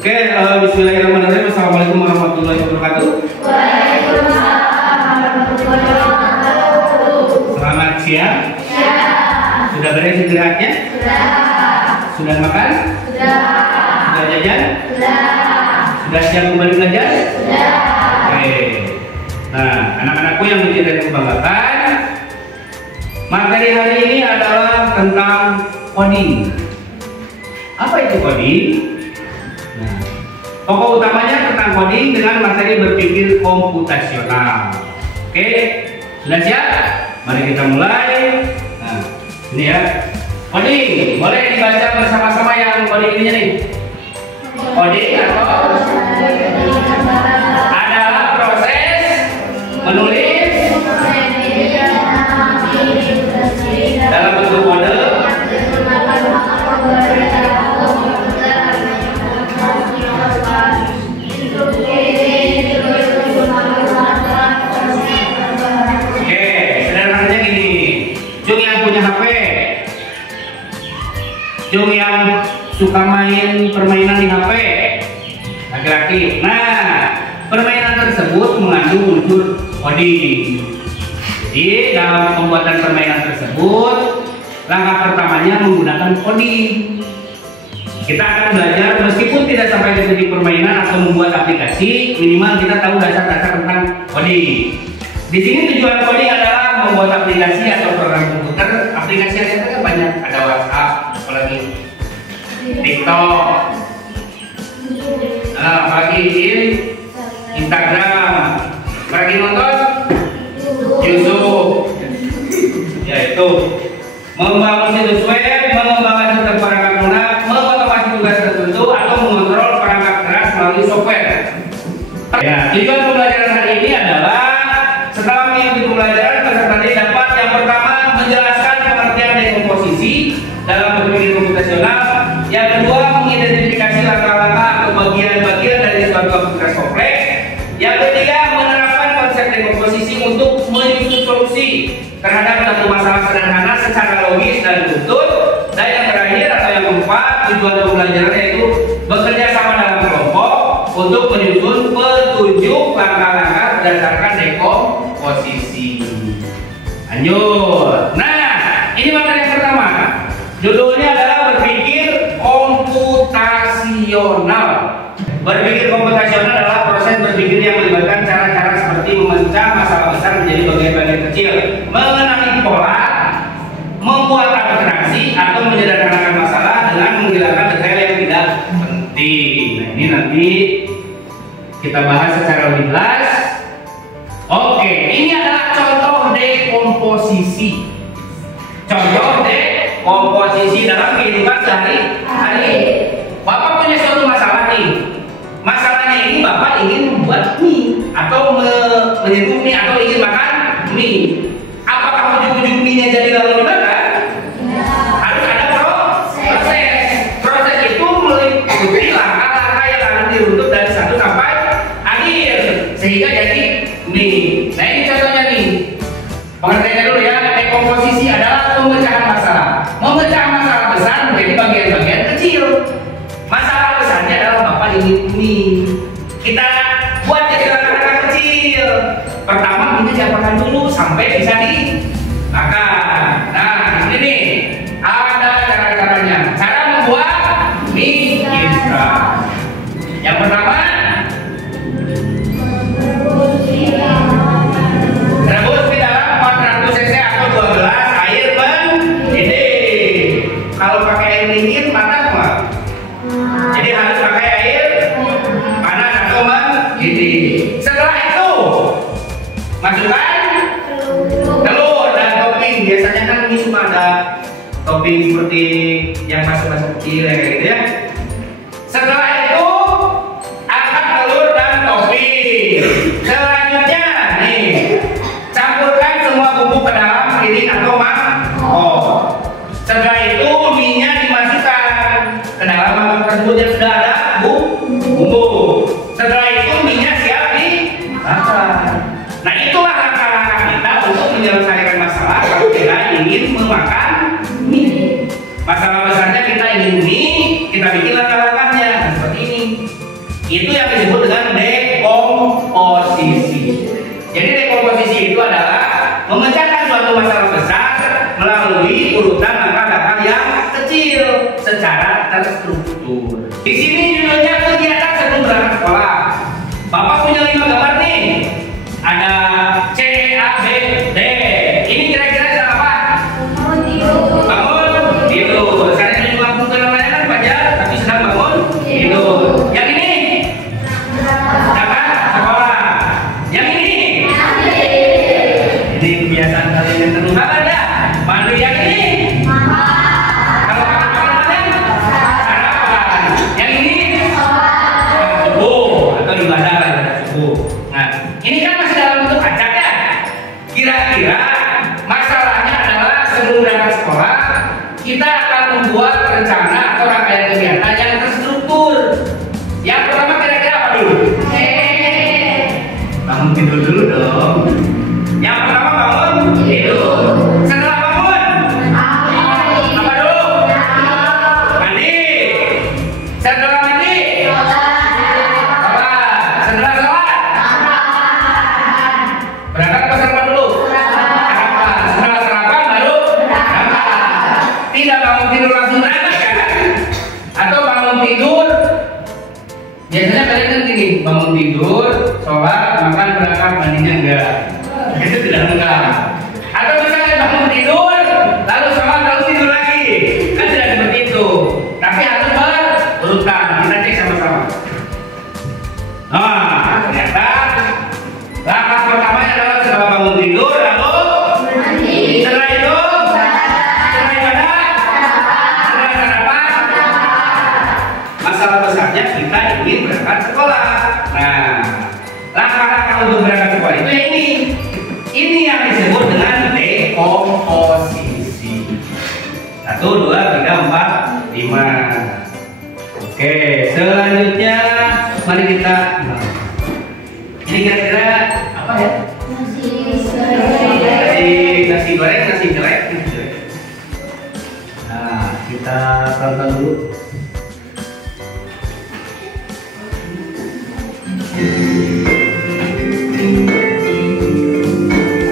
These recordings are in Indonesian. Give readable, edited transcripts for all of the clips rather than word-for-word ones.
Oke, bismillahirrahmanirrahim. Assalamualaikum warahmatullahi wabarakatuh. Waalaikumsalam warahmatullahi wabarakatuh. Selamat siang. Sudah beres istirahatnya? Sudah makan? Sudah jajan? Sudah siap kembali belajar? Oke. Nah, anak-anakku yang menjadi kebanggaan, materi hari ini adalah tentang coding. Apa itu coding? Nah, pokok utamanya tentang coding dengan materi berpikir komputasional. Oke, sudah siap? Mari kita mulai. Nah, ini ya, coding. Boleh dibaca bersama-sama yang coding ini nih. Coding atau adalah proses menulis dalam bentuk kode Jung yang suka main permainan di HP, laki-laki. Nah, permainan tersebut mengandung unsur coding. Jadi dalam pembuatan permainan tersebut, langkah pertamanya menggunakan coding. Kita akan belajar meskipun tidak sampai ke titik permainan atau membuat aplikasi, minimal kita tahu dasar-dasar tentang coding. Di sini tujuan coding adalah membuat aplikasi atau program komputer. Aplikasi yang kan banyak, ada WhatsApp, apalagi TikTok, nah, apalagi Instagram, apalagi nonton YouTube, yaitu membangun situs web, mengembangkan sistem perangkat lunak, mengotomasi tugas tertentu, atau mengontrol perangkat keras melalui software. Ya, tujuan pembelajaran hari ini adalah setelah mengikuti pembelajaran, peserta dapat yang pertama menjelaskan pengertian dekomposisi dalam berpikir komputasional, yang kedua mengidentifikasi langkah-langkah atau bagian-bagian dari suatu aplikasi kompleks, yang ketiga menerapkan konsep dekomposisi untuk menyusun solusi terhadap satu masalah sederhana secara logis dan runtut, dan yang terakhir atau yang keempat, tujuan pembelajaran yaitu bekerja sama dalam kelompok untuk menyusun petunjuk langkah-langkah berdasarkan dekomposisi. Lanjut. Nah, ini materi yang pertama. Judulnya adalah berpikir komputasional. Berpikir komputasional adalah proses berpikir yang melibatkan cara-cara seperti memecah masalah besar menjadi bagian-bagian kecil, mengenali pola, membuat abstraksi, atau menyederhanakan masalah dengan menghilangkan detail yang tidak penting. Nah, ini nanti kita bahas secara lebih jelas. Oke, ini adalah contoh dekomposisi. Contoh dekomposisi dalam kehidupan sehari-hari. Bapak punya suatu masalah nih. Masalahnya ini Bapak ingin membuat mie atau menyeduh mie atau ingin makan mie. Apakah ujung-ujung mie-nya jadi lalu dimakan? Harus ada proses. Proses itu meliputi langkah-langkah yang harus diruntut dari satu sampai akhir sehingga jadi mie. Nah, ini contohnya nih. Pengertiannya dulu ya. Dekomposisi adalah pemecahan masalah. Memecah masalah besar menjadi bagian-bagian kecil. Masalah besarnya adalah Bapak ingin mie. Kita buat jadi langkah-langkah kecil. Pertama ini diapakan dulu sampai bisa dimakan. Nah, ini nih ada cara-caranya. Cara membuat mie instan. Yang pertama, rebus di dalam 400 cc atau 2 gelas air mendidih. Kalau pakai air dingin panas nggak? Jadi harus pakai air panas atau mendidih. Setelah itu masukkan telur dan topping. Biasanya kan ini cuma ada topping seperti yang masuk-masuk kecil ya, kayak gitu ya. Setelah itu angkat telur dan topping. Selanjutnya nih, campurkan semua bumbu ke dalam piring atau mangkok. Setelah itu mie-nya dimasukkan ke dalam mangkok tersebut yang sudah ada bumbu. Setelah itu mie-nya siap dimakan. Nah, itulah langkah-langkah kita untuk menyelesaikan masalah kalau kita ingin memakan mie. Masalah besarnya kita ingin mie, Di sini judulnya kegiatan sebelum berangkat sekolah. Bapak punya 5 gambar nih. Ada C, A, B, D. Ini kira-kira ada apa? Bangun tidur. Saya juga bukan namanya kan Fajar, tapi sedang bangun tidur. Yang ini? Berangkat sekolah. Yang ini? Ini kebiasaan kalian yang tentu kabar ya. Mandi yang ini? Kalau makan sarapan. Yang ini? Subuh atau ibadah lah subuh. Nah, ini kan masih dalam bentuk acak ya. Kira-kira masalahnya adalah sebelum berangkat sekolah kita akan membuat rencana atau rangkaian kegiatan yang terstruktur. Yang pertama kira-kira apa dulu? Bangun tidur dulu dong. Yang pertama bangun tidur. Setelah bangun apa dulu? Mandi. Setelah mandi sholat. Setelah sholat berangkat ke sarapan dulu. Sarapan. Setelah sarapan baru berangkat. Tidak bangun tidur langsung berangkat kan? Atau bangun tidur biasanya kalian kan gini, bangun tidur, sholat, makan, berangkat, mandinya enggak. Itu tidak lengkap. Atau misalnya bangun tidur, lalu sholat, lalu tidur lagi. Kan tidak seperti itu. Tapi harus berurutan. Kita cek sama-sama. Nah, ternyata langkah pertamanya adalah setelah bangun tidur, lalu setelah itu, setelah ibadah, setelah sarapan. Masalah besarnya kita ingin berangkat sekolah. Nah, langkah-langkah untuk berangkat sekolah itu yang ini. Ini yang disebut dengan dekomposisi. 1, 2, 3, 4, 5. Oke, selanjutnya mari kita. Ini kira-kira apa ya? Nasi goreng, nasi jelek. Nah, kita tonton dulu.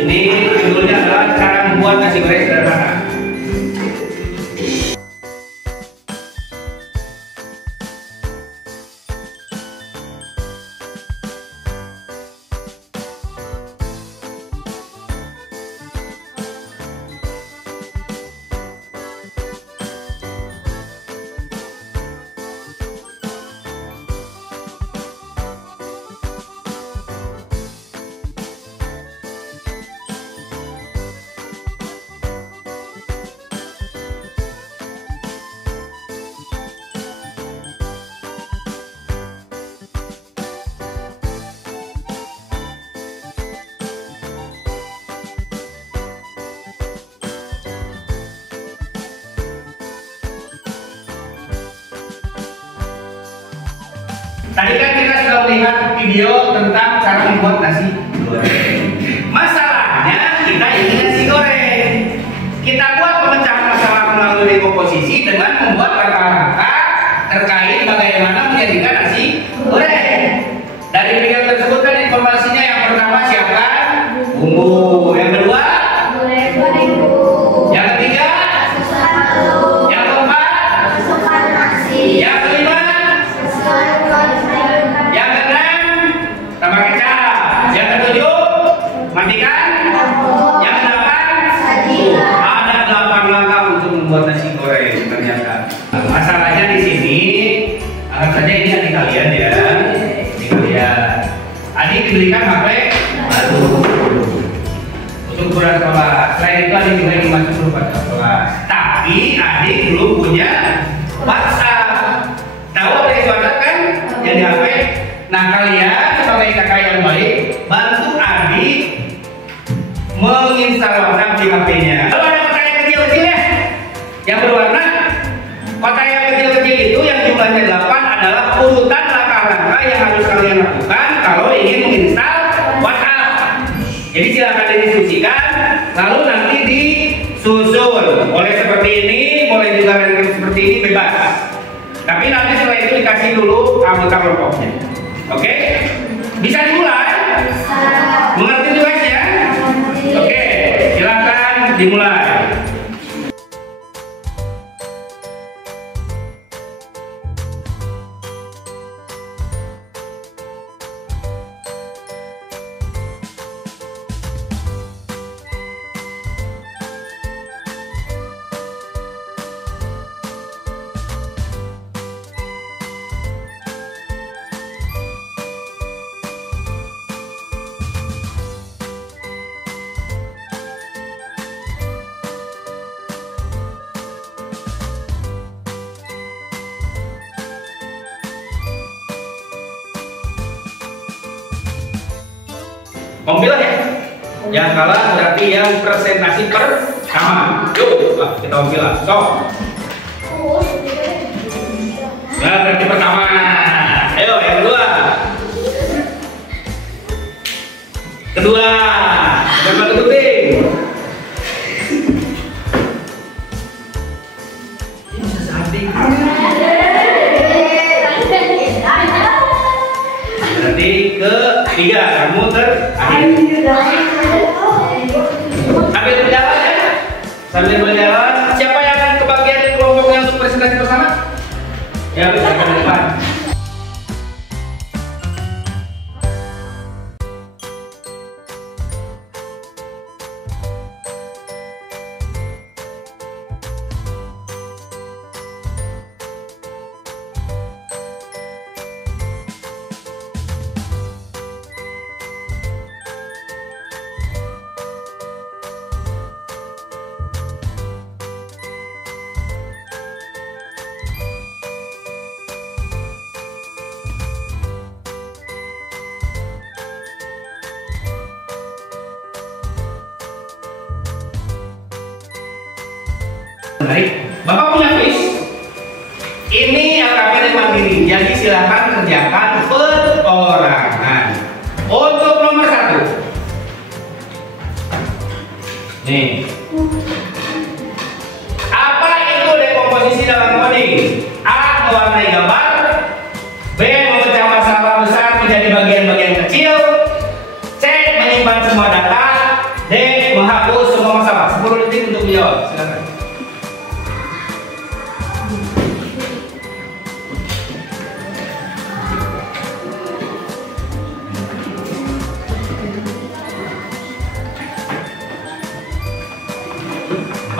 Ini judulnya adalah cara membuat nasi goreng sederhana. Tadi kan kita sudah melihat video tentang cara membuat nasi goreng. Masalahnya kita ingin nasi goreng. Kita buat pemecahan masalah melalui komposisi dengan membuat langkah-langkah terkait bagaimana menjadikan nasi goreng. Dari video tersebut kan informasinya yang pertama siapkan bumbu, yang kedua yang ketiga, yang keempat, yang kelima, yang keenam tambah kecap, yang ketujuh matikan, yang kedelapan ada 8 langkah untuk membuat nasi goreng ternyata. Masalahnya di sini, anggap saja ini adik kalian ya, adik diberikan HP baru untuk ukuran sekolah. Selain itu adik juga ingin masuk dulu pada sekolah. Tapi adik belum punya WhatsApp. Tahu apa itu WhatsApp kan? Yang di HP. Nah kalian sebagai kakak yang baik, bantu adik menginstal WhatsApp di HP-nya. Lalu ada kotak yang kecil-kecil ya, yang berwarna. Kotak yang kecil-kecil itu yang jumlahnya 8 adalah urutan langkah-langkah yang harus kalian lakukan kalau ingin menginstal WhatsApp. Jadi silakan didiskusikan, lalu nanti disusun. Boleh seperti ini, boleh juga seperti ini, bebas. Tapi nanti setelah itu dikasih dulu anggota kelompoknya. Oke? Bisa dimulai? Mengerti tugasnya? Oke, silakan dimulai. Om bilang ya. Yang kalah berarti yang presentasi pertama. Yuk, kita om bilang. Sok. Nah, berarti pertama. Ayo, yang kedua. Kedua. Batu gunting. Berarti ketiga, kamu terakhir. Sambil berjalan ya. Sambil berjalan, siapa yang akan kebagian di kelompoknya untuk presentasi bersama? Ya, bisa ke depan. Baik, Bapak punya kuis. Ini LKPD mandiri, jadi silahkan kerjakan perorangan. Untuk nomor 1, nih, apa itu dekomposisi dalam coding? A. Mewarnai gambar. B. Memecah masalah besar menjadi bagian-bagian kecil. C. Menyimpan semua data. D. Menghapus semua masalah. 10 detik untuk menjawab. Silakan.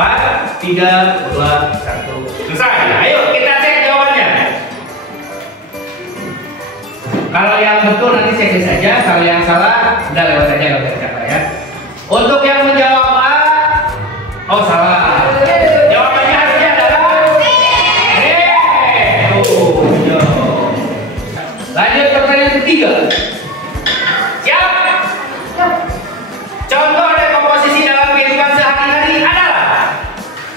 Empat, 3, 2, 1, selesai. Ayo kita cek jawabannya. Kalau yang betul nanti cek saja, kalau yang salah udah lewat saja, nggak usah dicatat ya. Untuk yang menjawab A, oh salah. Jawabannya harusnya adalah B. Lanjut ke pertanyaan ketiga. Siap? Contoh dekomposisi dalam kehidupan sehari-hari adalah.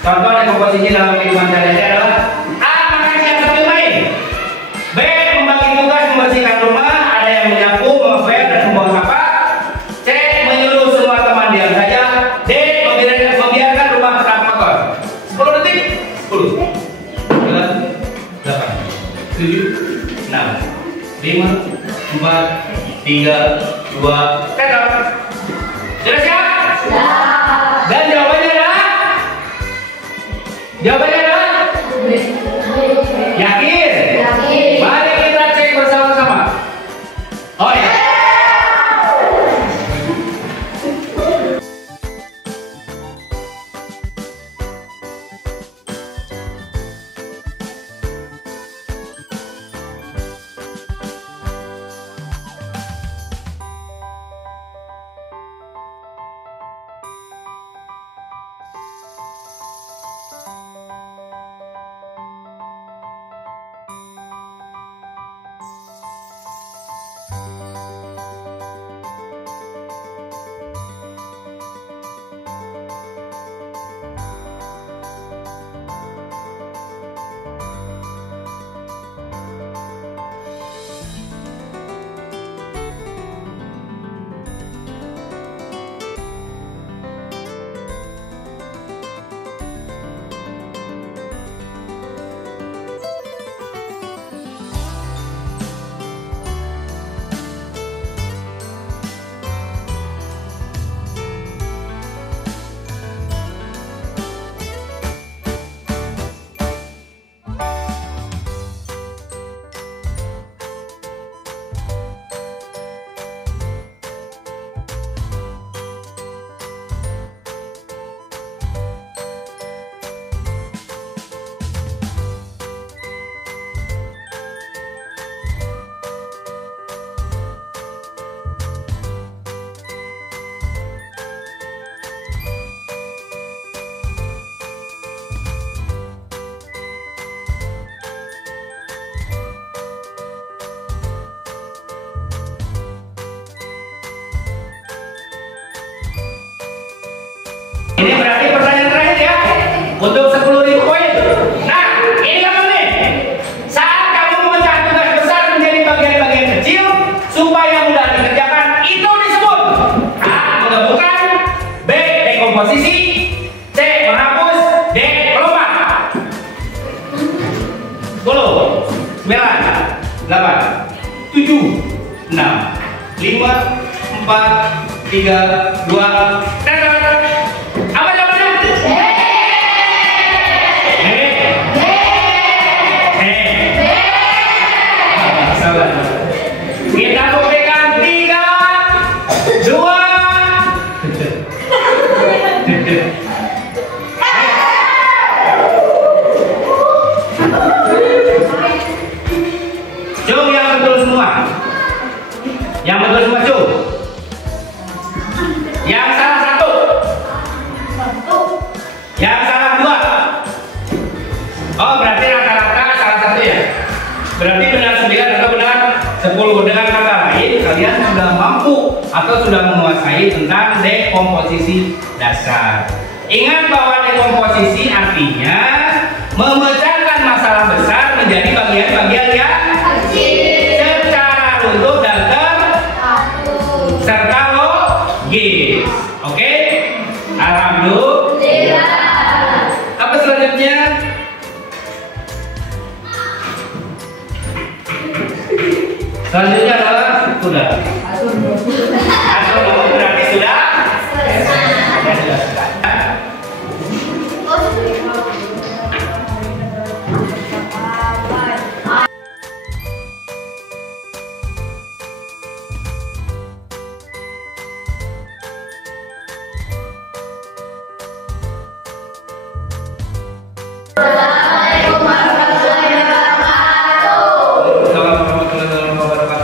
Contoh dekomposisi dalam kehidupan sehari-hari adalah A. Makan siang sambil main. B. Membagi tugas membersihkan rumah. Ada yang menyapu, mengepel, dan membawa sampah. C. Menyuruh semua teman diam saja. D. Membiarkan rumah tetap kotor. 10 detik. 10, 9, 8, 7, 6, 5, 4, 3, 2, 1. Sudah siap? Dan jawabannya adalah? Jawabannya adalah? Yakin? Mari kita cek bersama-sama. Oh ya. 8, 7, 6, 5, 4, 3, 2, dan apa jawabannya? Sabar. Kita buktikan 3, 2. Jom yang betul semua. Yang betul semua jom. Yang salah 1. Yang salah 2. Oh, berarti rata-rata salah 1 ya. Berarti benar 9 atau benar 10. Dengan kata lain, kalian sudah mampu atau sudah menguasai tentang dekomposisi dasar. Ingat bahwa dekomposisi artinya memecahkan masalah besar menjadi bagian-bagian yang kecil secara runtuh dan serta logis. Oke? Alhamdulillah. Apa selanjutnya? Selanjutnya adalah sudah. Atau berarti sudah? Ya, sudah.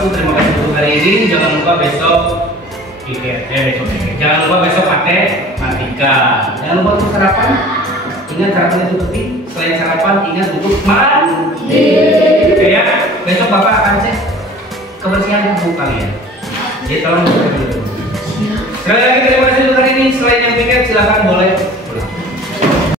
Terima kasih untuk hari ini. Jangan lupa besok jangan lupa besok matematika. Jangan lupa untuk sarapan. Ingat sarapan itu penting. Selain sarapan, ingat untuk mandi. Oke ya. Besok Bapak akan cek kebersihan tubuh kalian. Jadi tolong dulu. Sekali lagi terima kasih untuk hari ini. Selain yang pikir silakan boleh